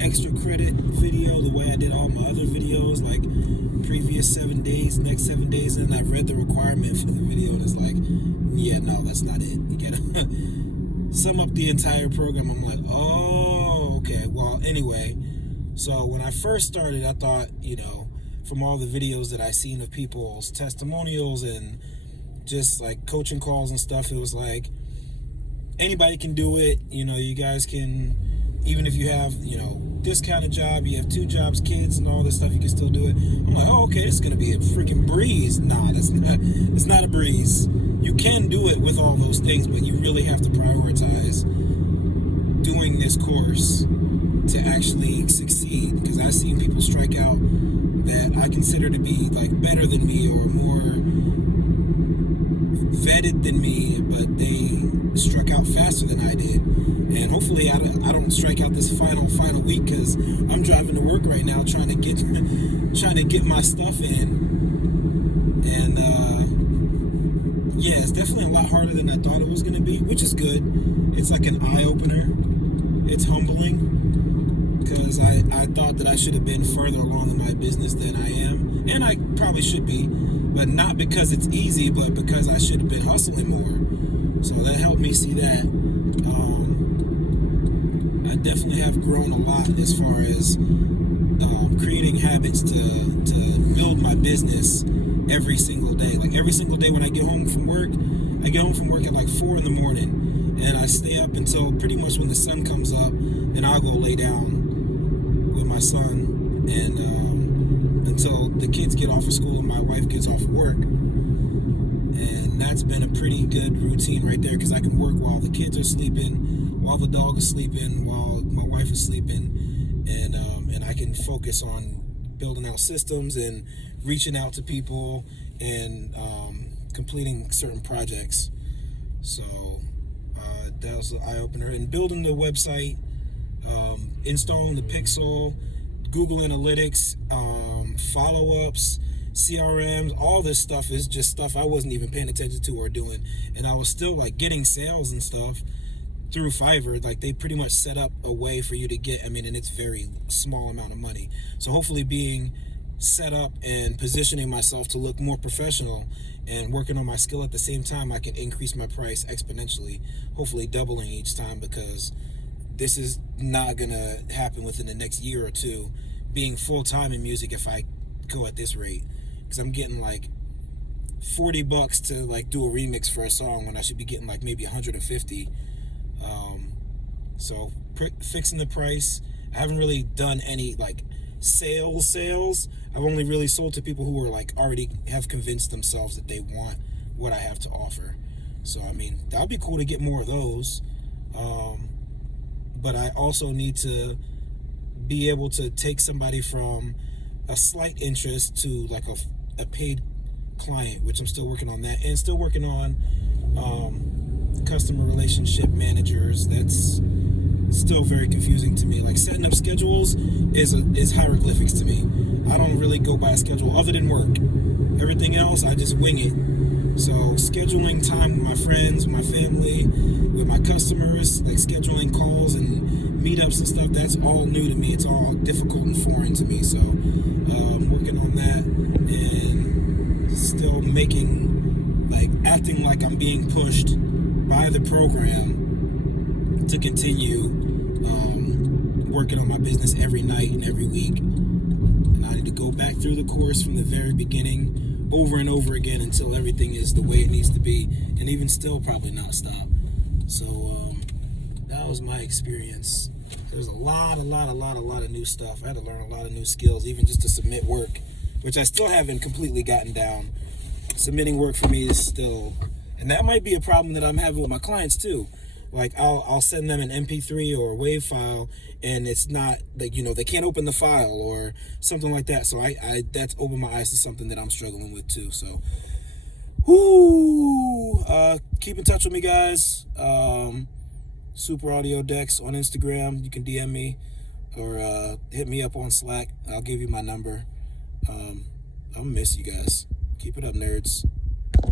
extra credit video the way I did all my other videos, like previous 7 days, next 7 days, and I've read the requirement for the video, and it's like, yeah, no, that's not it. You gotta sum up the entire program. I'm like, oh, okay. Well, anyway, so when I first started, I thought, from all the videos that I seen of people's testimonials and just like coaching calls and stuff, it was like anybody can do it. You guys can, even if you have, this kind of job, you have 2 jobs, kids, and all this stuff, you can still do it. I'm like, oh, okay, it's gonna be a freaking breeze. Nah, it's not a breeze. You can do it with all those things, but you really have to prioritize doing this course to actually succeed. Because I've seen people strike out that I consider to be like better than me or more vetted than me, but they struck out faster than I did. And hopefully I don't strike out this final week, because I'm driving to work right now trying to get my stuff in. And yeah, it's definitely a lot harder than I thought it was going to be, which is good. It's like an eye-opener. It's humbling, because I thought that I should have been further along in my business than I am, and I probably should be, but not because it's easy, but because I should have been hustling more. So that helped me see that. I definitely have grown a lot as far as creating habits to build my business every single day. Like every single day when I get home from work, at like 4 in the morning, and I stay up until pretty much when the sun comes up. Then I'll go lay down with my son, and until the kids get off of school and my wife gets off of work. And that's been a pretty good routine right there, because I can work while the kids are sleeping, while the dog is sleeping, while my wife is sleeping, and I can focus on building out systems and reaching out to people and completing certain projects. So that was an eye-opener. And building the website, installing the Pixel, Google Analytics, follow-ups, CRMs, all this stuff is just stuff I wasn't even paying attention to or doing. And I was still like getting sales and stuff through Fiverr. Like they pretty much set up a way for you to get, and it's very small amount of money. So hopefully being set up and positioning myself to look more professional and working on my skill at the same time, I can increase my price exponentially, hopefully doubling each time, because this is not gonna happen within the next year or two, being full-time in music if I go at this rate, because I'm getting like $40 to like do a remix for a song when I should be getting like maybe 150. So fixing the price. I haven't really done any like sales. I've only really sold to people who are like already have convinced themselves that they want what I have to offer. So that'd be cool to get more of those. But I also need to be able to take somebody from a slight interest to like a paid client, which I'm still working on that, and still working on customer relationship managers. That's still very confusing to me. Like setting up schedules is hieroglyphics to me. I don't really go by a schedule other than work. Everything else I just wing it. So scheduling time with my friends, with my family, with my customers, like scheduling calls and meetups and stuff, that's all new to me. It's all difficult and foreign to me. So working on that, and still acting like I'm being pushed by the program to continue working on my business every night and every week. And I need to go back through the course from the very beginning over and over again until everything is the way it needs to be, and even still probably not stop. So that was my experience. There's a lot of new stuff. I had to learn a lot of new skills, even just to submit work, which I still haven't completely gotten down. Submitting work for me is still, and that might be a problem that I'm having with my clients too. Like I'll send them an MP3 or a WAV file, and it's not like, they can't open the file or something like that. So I that's opened my eyes to something that I'm struggling with too. So keep in touch with me, guys. Super Audio Decks on Instagram. You can DM me or hit me up on Slack. I'll give you my number. I'll miss you guys. Keep it up, nerds.